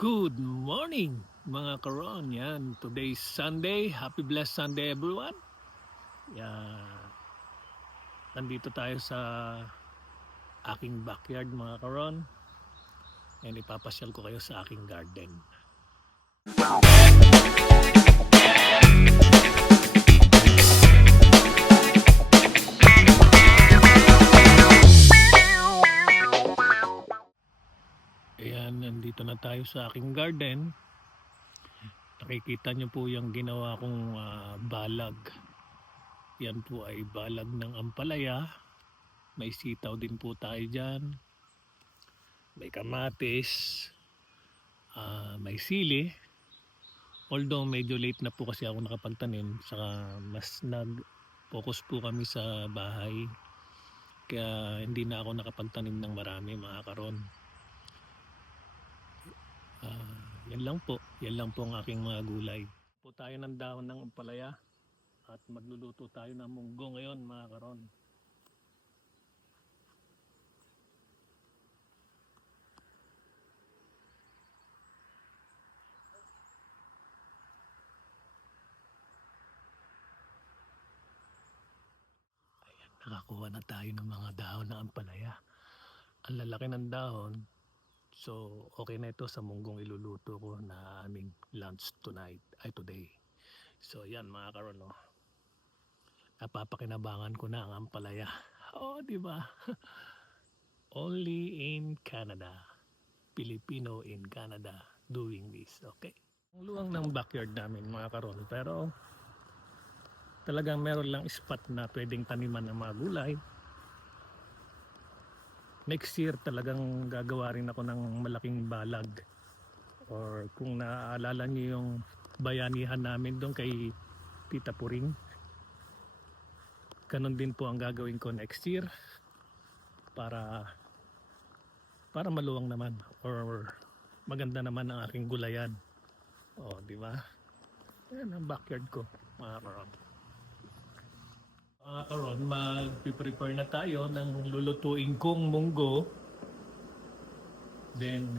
Good morning mga karon. Yan, today's Sunday. Happy blessed Sunday everyone. Yan, nandito tayo sa aking backyard mga karon. And ipapasyal ko kayo sa aking garden. Ayan, nandito na tayo sa aking garden. Nakikita nyo po yung ginawa kong balag. Yan po ay balag ng ampalaya. May sitaw din po tayo dyan. May kamatis. May sili. Although medyo late na po kasi ako nakapagtanim. Saka mas nag-focus po kami sa bahay. Kaya hindi na ako nakapagtanim ng marami mga karon. Yan lang po. Yan lang po ang aking mga gulay. Po tayo ng dahon ng ampalaya. At magluluto tayo ng munggo ngayon mga karon. Ayan, nakakuha na tayo ng mga dahon ng ampalaya. Ang lalaki ng dahon. So okay na ito sa munggong iluluto ko na aming lunch today. So yan mga karon, no. Napapakinabangan ko na ang ampalaya. Oh, di ba? Only in Canada. Filipino in Canada doing this. Okay. Ang luwang ng backyard namin mga karon, pero talagang meron lang spot na pwedeng taniman ng mga gulay. Next year talagang gagawa rin ako ng malaking balag. Or kung naaalala niyo yung bayanihan namin doon kay Tita Puring, ganun din po ang gagawin ko next year para maluwang naman or maganda naman ang aking gulayan. Oh, di ba? Yan ang backyard ko, mga karon. Mga karon, mag-prepare na tayo ng lulutuin kong munggo. Then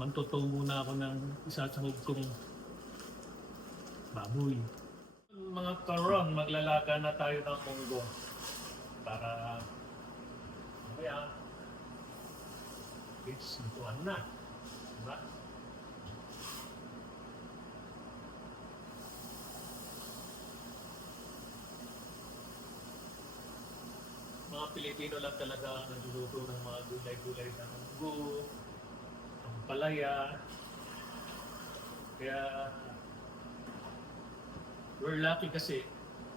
mantuto muna ako ng isasahog kong baboy. Mga karon, maglalaga na tayo ng munggo para mamaya it's lutuan na, diba? Mga Pilipino lang talaga nagluluto ng mga gulay-gulay na munggo, ampalaya. Kaya we're lucky kasi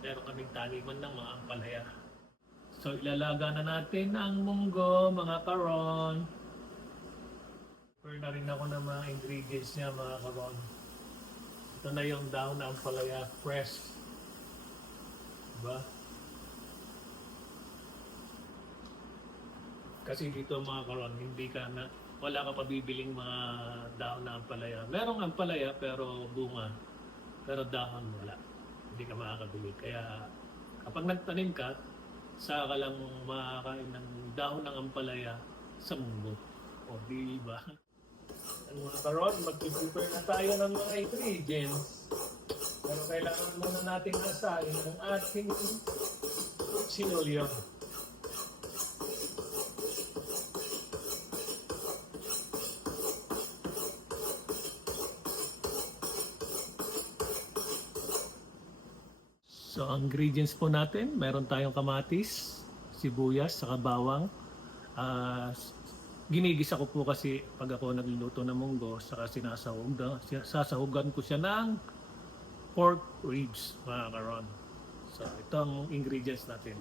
meron kaming taniman ng mga ampalaya. So ilalaga na natin ang munggo mga karon. Prepare na rin ako ng mga ingredients niya mga karon. Ito na yung dahon na ampalaya fresh. Diba? Kasi dito mga karon, wala ka pabibiling mga dahon na ampalaya. Merong ampalaya pero bunga. Pero dahon wala. Hindi ka makakabili. Kaya kapag nagtanim ka, saka ka lang makakain ng dahon ng ampalaya sa munggo. O di ba? Ang mga karon, mag-prepare na tayo ng mga ingredients. Pero kailangan muna natin asahin ang ating sinulyo. So ang ingredients po natin, meron tayong kamatis, sibuyas, saka bawang. Ginigisa ko po kasi pag ako nagluluto ng munggo, saka sasahugan ko siya ng pork ribs mga karon. So ito ang ingredients natin.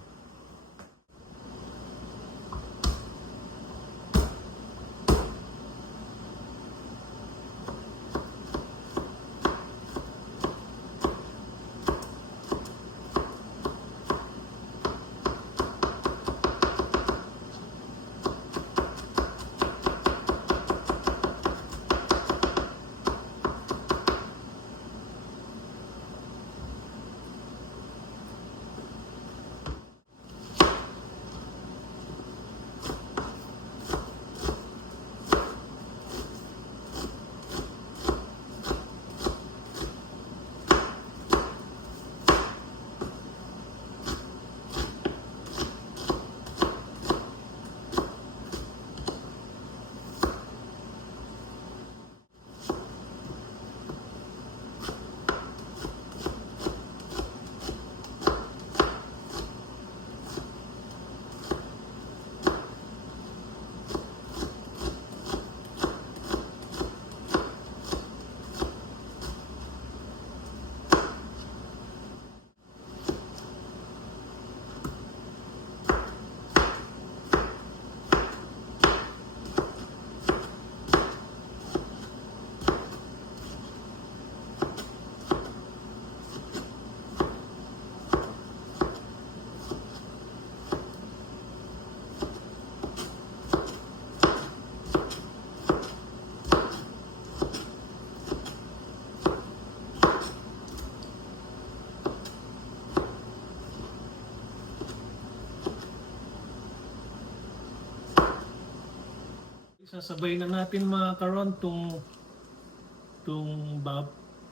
Sasabay na natin mga karon tong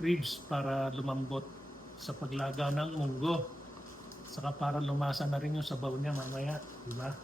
ribs para lumambot sa paglaga ng munggo. Saka para lumasa na rin yung sabaw niya mamaya, di ba?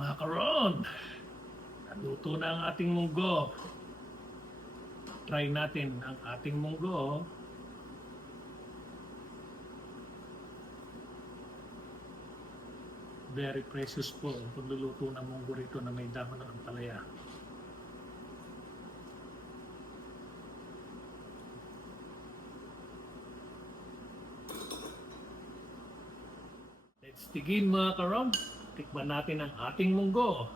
Mga karon, naluto na ang ating munggo. Try natin ang ating munggo. Very precious po ang pagluluto ng munggo rito na may dahon ng ampalaya. Let's begin mga karon. Tikman natin ang ating munggo.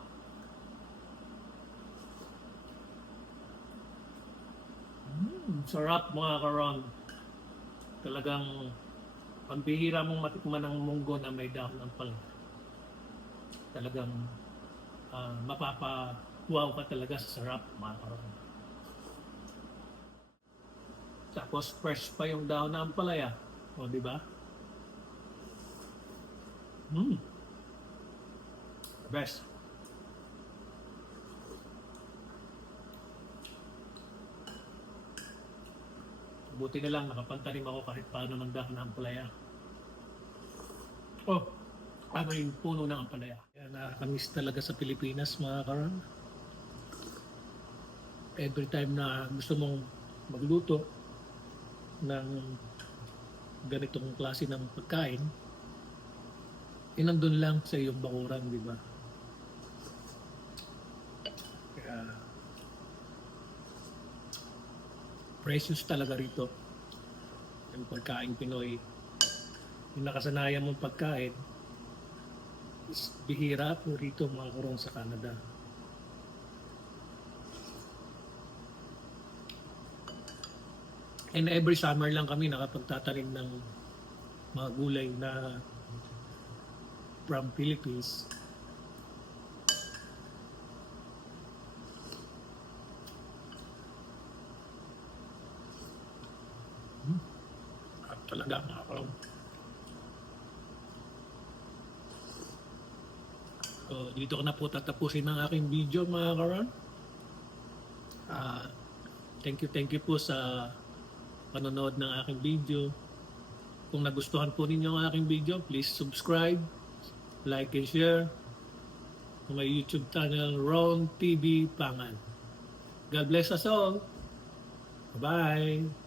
Sarap mga karon. Talagang pambihira mong matikman ng munggo na may dahon ng ampalaya. Talagang mapapa-wow ka talaga sa sarap mga karon. Tapos fresh pa yung dahon ng ampalaya. O, di ba? Best. Buti na lang nakapantanim ako kahit paano ng dahon ng ampalaya. Oh, ano yung puno ng ampalaya. Kaya nakakamiss talaga sa Pilipinas mga karon. Every time na gusto mong magluto ng ganitong klase ng pagkain, nandun lang sa iyong bakuran, di ba? Kaya precious talaga rito yung pagkain Pinoy. Yung nakasanayan mong pagkain is bihira po rito mga karong sa Canada. And every summer lang kami nakapagtatanim ng mga gulay na from Philippines. At talaga mga karong. So, dito ko na po tatapusin ang aking video mga karon. Thank you po sa panonood ng aking video. Kung nagustuhan po ninyo ang aking video, please subscribe, like and share sa my YouTube channel, Ron TV Pangan. God bless us all. Bye-bye.